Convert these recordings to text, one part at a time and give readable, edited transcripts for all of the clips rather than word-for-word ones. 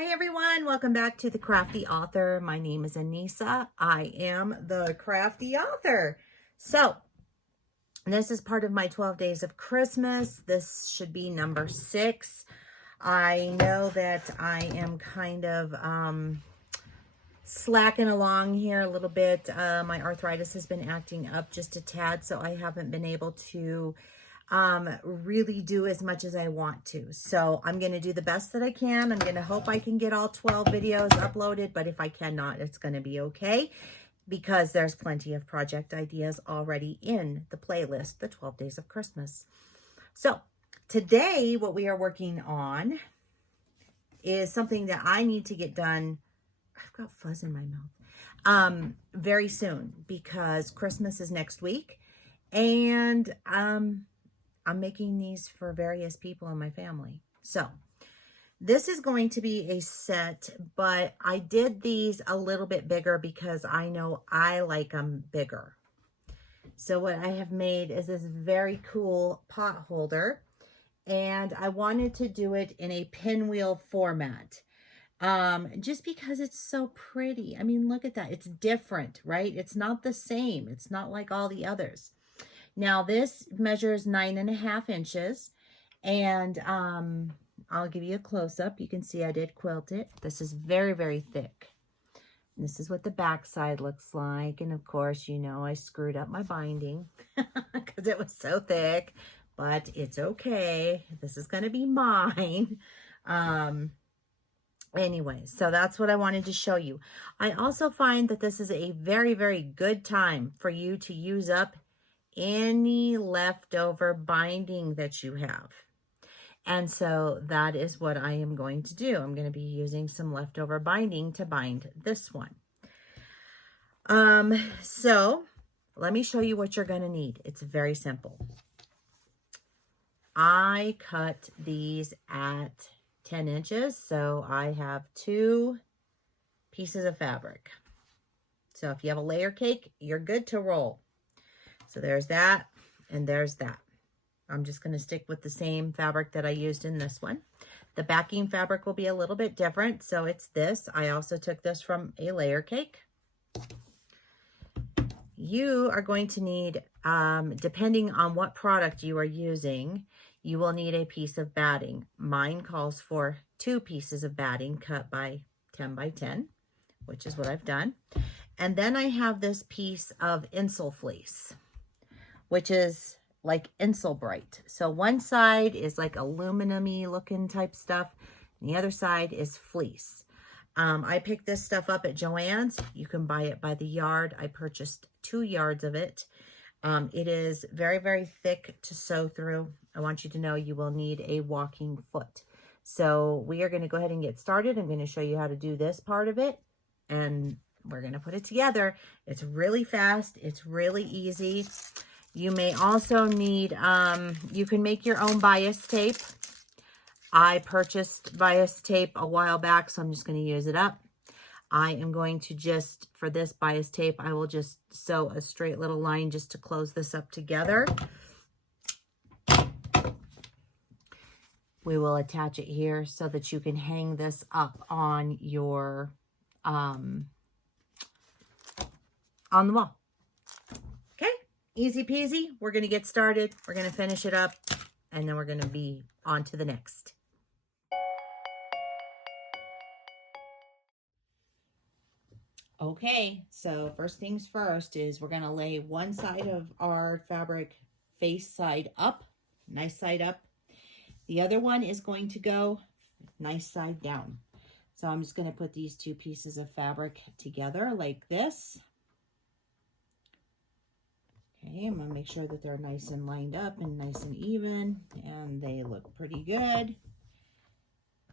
Hi everyone, welcome back to the Crafty Author. My name is Anissa. I am the Crafty Author. So, this is part of my 12 days of Christmas. This should be number 6. I know that I am kind of slacking along here a little bit. My arthritis has been acting up just a tad, so I haven't been able to really do as much as I want to. So I'm going to do the best that I can. I'm going to hope I can get all 12 videos uploaded, but if I cannot, it's going to be okay because there's plenty of project ideas already in the playlist, the 12 Days of Christmas. So today, what we are working on is something that I need to get done. I've got fuzz in my mouth. Very soon because Christmas is next week, and I'm making these for various people in my family. So this is going to be a set, but I did these a little bit bigger because I know I like them bigger. So what I have made is this very cool pot holder, and I wanted to do it in a pinwheel format. Just because it's so pretty. I mean, look at that. It's different, right? It's not the same. It's not like all the others. Now this measures 9.5 inches, and I'll give you a close-up. You can see I did quilt it. This is very, very thick. And this is what the back side looks like. And of course, you know, I screwed up my binding because it was so thick, but it's okay. This is going to be mine. Anyway, so that's what I wanted to show you. I also find that this is a very, very good time for you to use up any leftover binding that you have. And so that is what I am going to do. I'm going to be using some leftover binding to bind this one. So let me show you what you're going to need. It's very simple. I cut these at 10 inches. So I have 2 pieces of fabric. So if you have a layer cake, you're good to roll. So there's that, and there's that. I'm just going to stick with the same fabric that I used in this one. The backing fabric will be a little bit different, so it's this. I also took this from a layer cake. You are going to need, depending on what product you are using, you will need a piece of batting. Mine calls for 2 pieces of batting cut by 10 by 10, which is what I've done. And then I have this piece of Insul Fleece, which is like Insul Bright. So one side is like aluminum-y looking type stuff, and the other side is fleece. I picked this stuff up at Joann's. You can buy it by the yard. I purchased 2 yards of it. It is very, very thick to sew through. I want you to know you will need a walking foot. So we are going to go ahead and get started. I'm going to show you how to do this part of it, and we're going to put it together. It's really fast. It's really easy. You may also need, you can make your own bias tape. I purchased bias tape a while back, so I'm just going to use it up. I am going to just, for this bias tape, I will just sew a straight little line just to close this up together. We will attach it here so that you can hang this up on your, on the wall. Easy peasy. We're going to get started. We're going to finish it up, and then we're going to be on to the next. Okay, so first things first is we're going to lay one side of our fabric face side up, nice side up. The other one is going to go nice side down. So I'm just going to put these 2 pieces of fabric together like this. Okay, I'm going to make sure that they're nice and lined up and nice and even, and they look pretty good.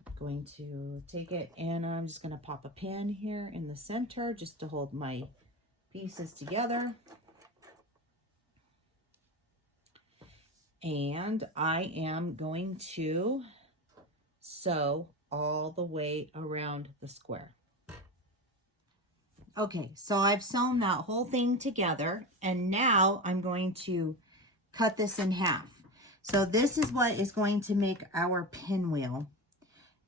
I'm going to take it, and I'm just going to pop a pin here in the center just to hold my pieces together. And I am going to sew all the way around the square. Okay, so I've sewn that whole thing together, and now I'm going to cut this in half. So this is what is going to make our pinwheel.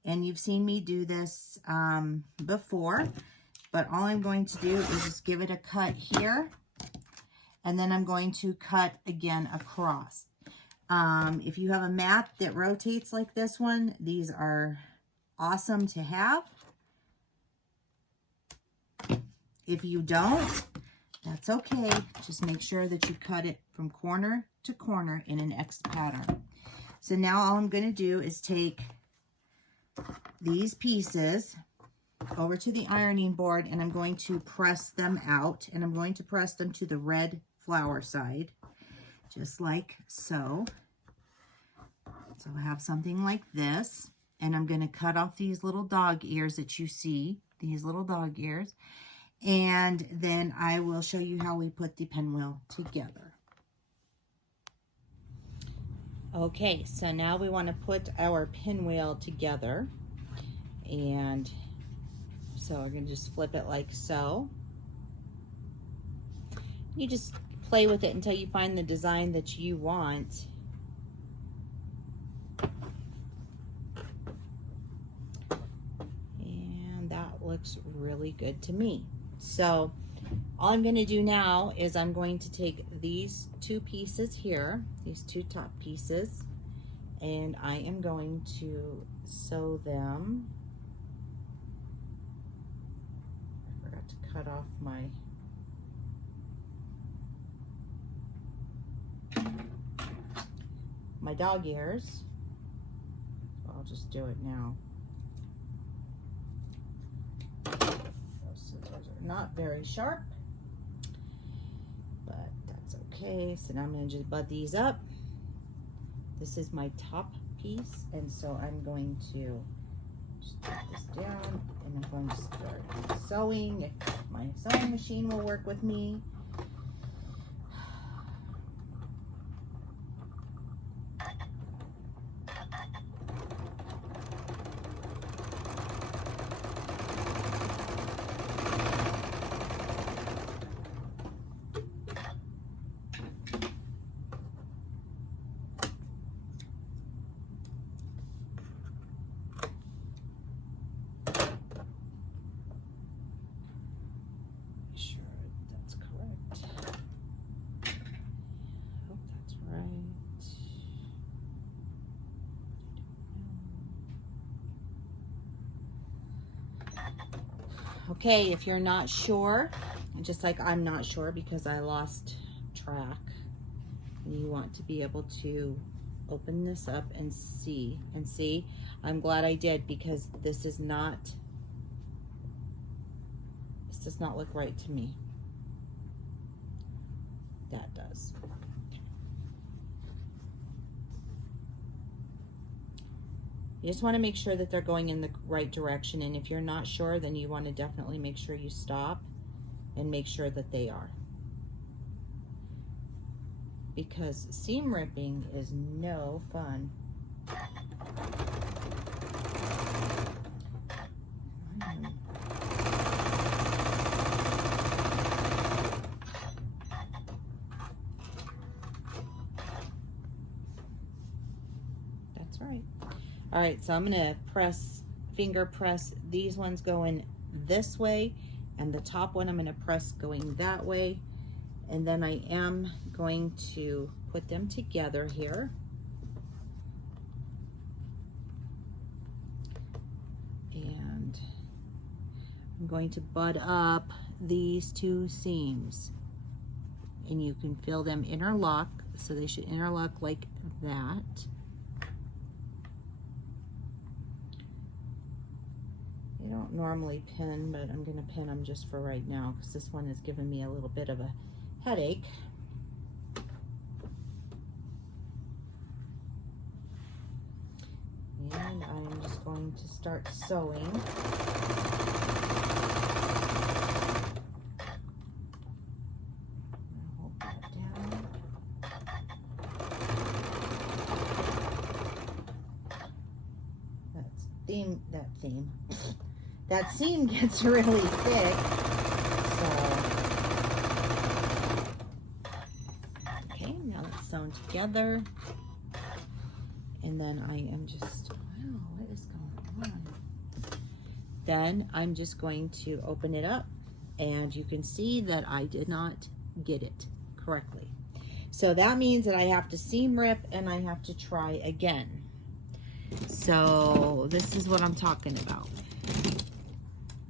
And you've seen me do this before, but all I'm going to do is just give it a cut here, and then I'm going to cut again across. If you have a mat that rotates like this one, these are awesome to have. If you don't, that's okay. Just make sure that you cut it from corner to corner in an X pattern. So now all I'm going to do is take these pieces over to the ironing board, and I'm going to press them out, and I'm going to press them to the red flower side, just like so. So I have something like this, and I'm going to cut off these little dog ears that you see, these little dog ears, and then I will show you how we put the pinwheel together. Okay, so now we want to put our pinwheel together, and so we're going to just flip it like so. You just play with it until you find the design that you want. And that looks really good to me. So all I'm going to do now is I'm going to take these two pieces here, these two top pieces, and I am going to sew them. I forgot to cut off my dog ears. So I'll just do it now. Not very sharp, but that's okay. So now I'm going to just butt these up. This is my top piece, and so I'm going to just put this down, and I'm going to start sewing if my sewing machine will work with me. Okay, if you're not sure, just like I'm not sure because I lost track, you want to be able to open this up and see. I'm glad I did, because this does not look right to me. That does. You just want to make sure that they're going in the right direction, and if you're not sure, then you want to definitely make sure you stop and make sure that they are. Because seam ripping is no fun. That's right. All right, so I'm gonna finger press these ones going this way, and the top one I'm gonna press going that way, and then I am going to put them together here. And I'm going to butt up these two seams, and you can feel them interlock, so they should interlock like that. I don't normally pin, but I'm going to pin them just for right now because this one is giving me a little bit of a headache. And I'm just going to start sewing. Hold that down. That seam gets really thick, so. Okay, now it's sewn together. And then I am just, wow, what is going on? then I'm just going to open it up, and you can see that I did not get it correctly. So that means that I have to seam rip and I have to try again. So this is what I'm talking about.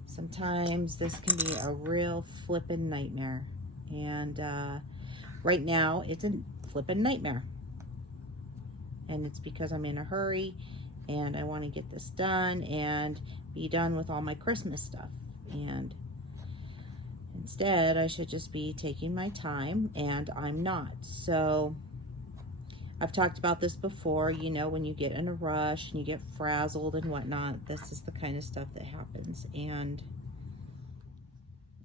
Sometimes this can be a real flippin' nightmare. And right now it's a flippin' nightmare. And it's because I'm in a hurry and I want to get this done and be done with all my Christmas stuff. And instead, I should just be taking my time, and I'm not. So I've talked about this before, you know, when you get in a rush and you get frazzled and whatnot, this is the kind of stuff that happens. And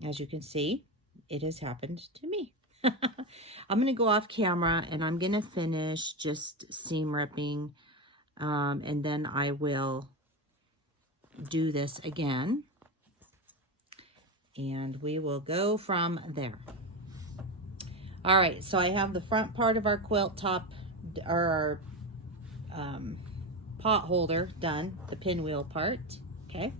as you can see, it has happened to me. I'm going to go off camera and I'm going to finish just seam ripping, and then I will do this again. And we will go from there. All right, so I have the front part of our quilt top, or our pot holder done, the pinwheel part, okay?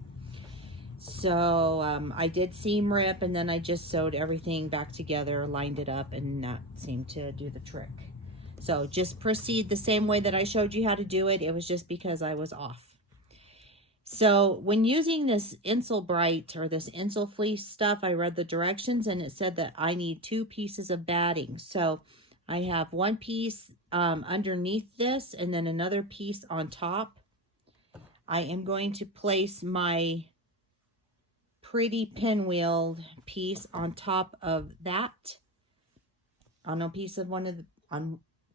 So I did seam rip, and then I just sewed everything back together, lined it up, and that seemed to do the trick. So just proceed the same way that I showed you how to do it. It was just because I was off. So when using this Insul Bright or this Insul Fleece stuff, I read the directions and it said that I need 2 pieces of batting. So I have one piece underneath this and then another piece on top. I am going to place my pretty pinwheel piece on top of that, on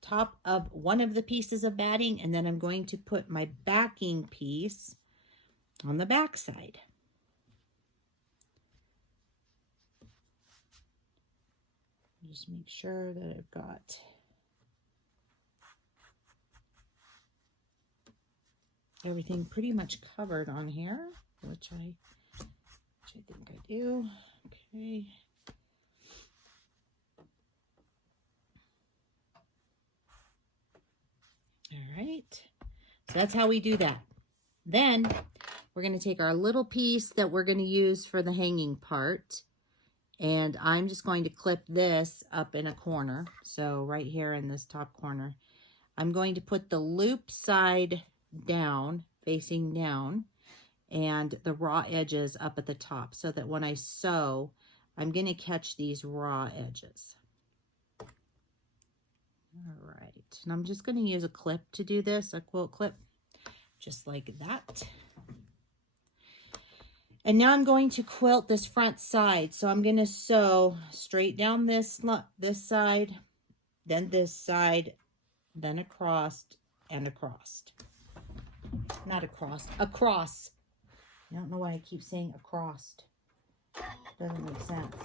top of one of the pieces of batting, and then I'm going to put my backing piece on the back side. Just make sure that I've got everything pretty much covered on here, which I think I do. Okay. All right. So that's how we do that. Then we're going to take our little piece that we're going to use for the hanging part, and I'm just going to clip this up in a corner. So right here in this top corner, I'm going to put the loop side down, facing down, and the raw edges up at the top, so that when I sew, I'm going to catch these raw edges. All right, and I'm just going to use a clip to do this, a quilt clip, just like that. And now I'm going to quilt this front side. So I'm going to sew straight down this side, then this side, then across and across. Not across, across. I don't know why I keep saying across. Doesn't make sense.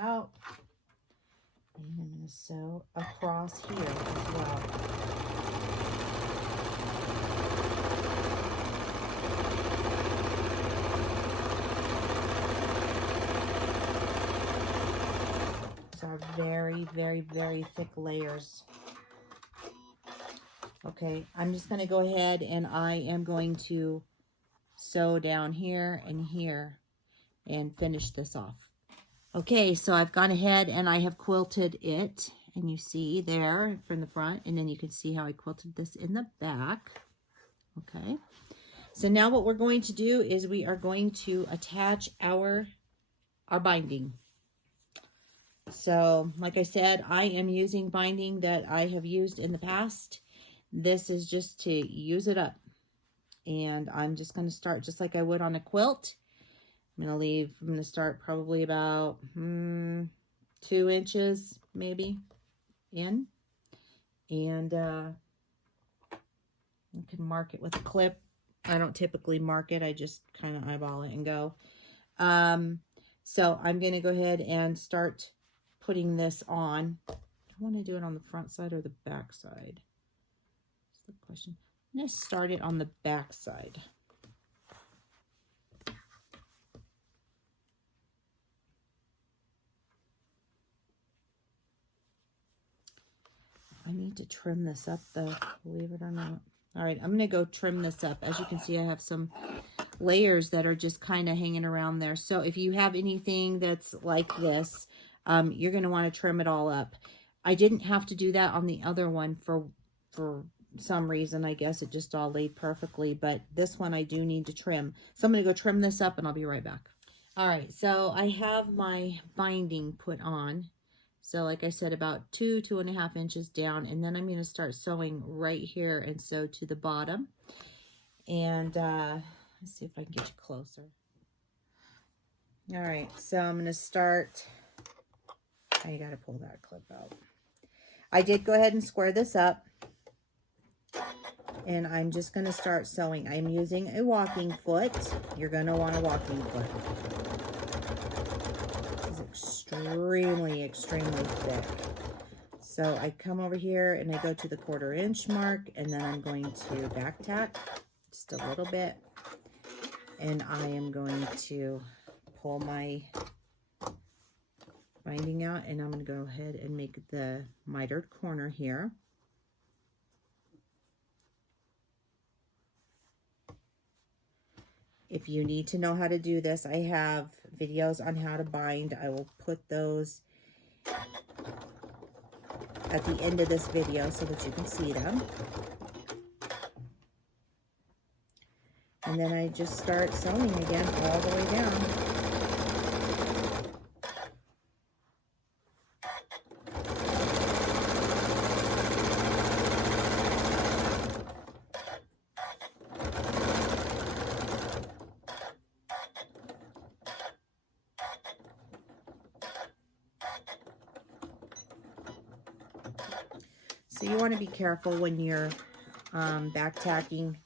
Out, and I'm going to sew across here as well. These are very, very, very thick layers. Okay, I'm just going to go ahead and I am going to sew down here and finish this off. Okay, so I've gone ahead and I have quilted it, and you see there from the front, and then you can see how I quilted this in the back. Okay, so now what we're going to do is we are going to attach our binding. So like I said, I am using binding that I have used in the past. This is just to use it up, and I'm just going to start just like I would on a quilt. I'm going to start probably about 2 inches maybe in, and you can mark it with a clip. I don't typically mark it. I just kind of eyeball it and go. So I'm going to go ahead and start putting this on. Do I want to do it on the front side or the back side? That's the question. I'm going to start it on the back side. need to trim this up though, believe it or not. All right, I'm going to go trim this up. As you can see, I have some layers that are just kind of hanging around there. So if you have anything that's like this, you're going to want to trim it all up. I didn't have to do that on the other one for some reason. I guess it just all laid perfectly, but this one I do need to trim. So I'm going to go trim this up and I'll be right back. All right, so I have my binding put on. So like I said, about 2.5 inches down, and then I'm going to start sewing right here and sew to the bottom. And let's see if I can get you closer. All right, so I'm going to start. I got to pull that clip out. I did go ahead and square this up, and I'm just going to start sewing. I'm using a walking foot. You're going to want a walking foot. Extremely thick. So I come over here and I go to the 1/4 inch mark, and then I'm going to back tack just a little bit, and I am going to pull my binding out, and I'm going to go ahead and make the mitered corner here. If you need to know how to do this, I have videos on how to bind. I will put those at the end of this video so that you can see them. And then I just start sewing again all the way down. So you want to be careful when you're back tacking,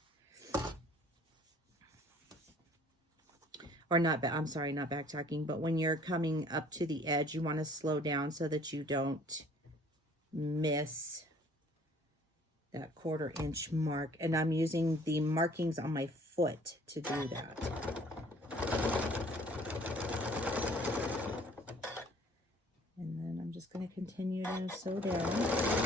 or not, I'm sorry, not back tacking, but when you're coming up to the edge, you want to slow down so that you don't miss that 1/4 inch mark. And I'm using the markings on my foot to do that. And then I'm just going to continue to sew down.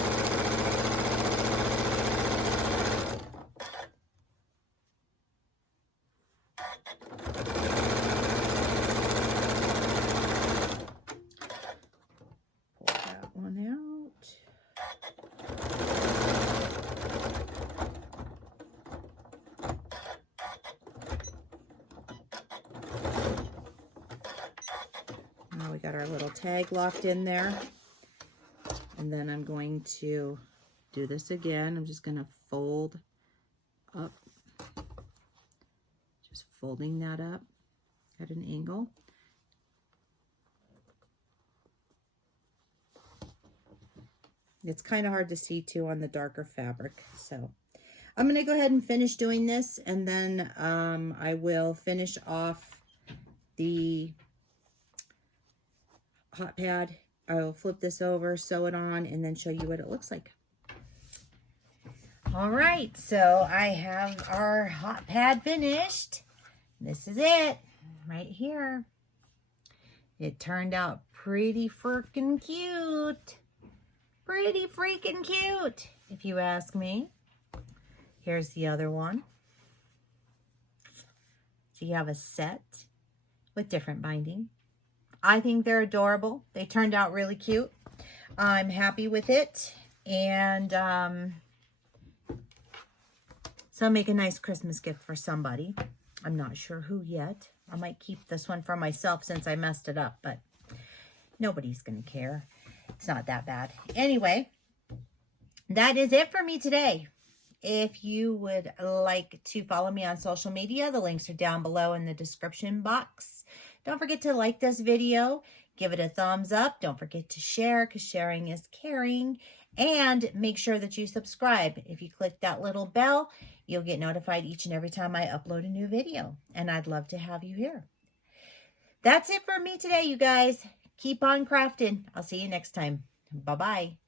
Now we got our little tag locked in there. And then I'm going to do this again. I'm just going to fold up. Just folding that up at an angle. It's kind of hard to see too on the darker fabric. So I'm going to go ahead and finish doing this, and then I will finish off the hot pad. I will flip this over, sew it on, and then show you what it looks like. All right, so I have our hot pad finished. This is it right here. It turned out pretty freaking cute. Pretty freaking cute, if you ask me. Here's the other one. So you have a set with different binding. I think they're adorable. They turned out really cute. I'm happy with it. And so I'll make a nice Christmas gift for somebody. I'm not sure who yet. I might keep this one for myself since I messed it up, but nobody's going to care. It's not that bad. Anyway, that is it for me today. If you would like to follow me on social media, the links are down below in the description box. Don't forget to like this video, give it a thumbs up. Don't forget to share, because sharing is caring. And make sure that you subscribe. If you click that little bell, you'll get notified each and every time I upload a new video. And I'd love to have you here. That's it for me today, you guys. Keep on crafting. I'll see you next time. Bye-bye.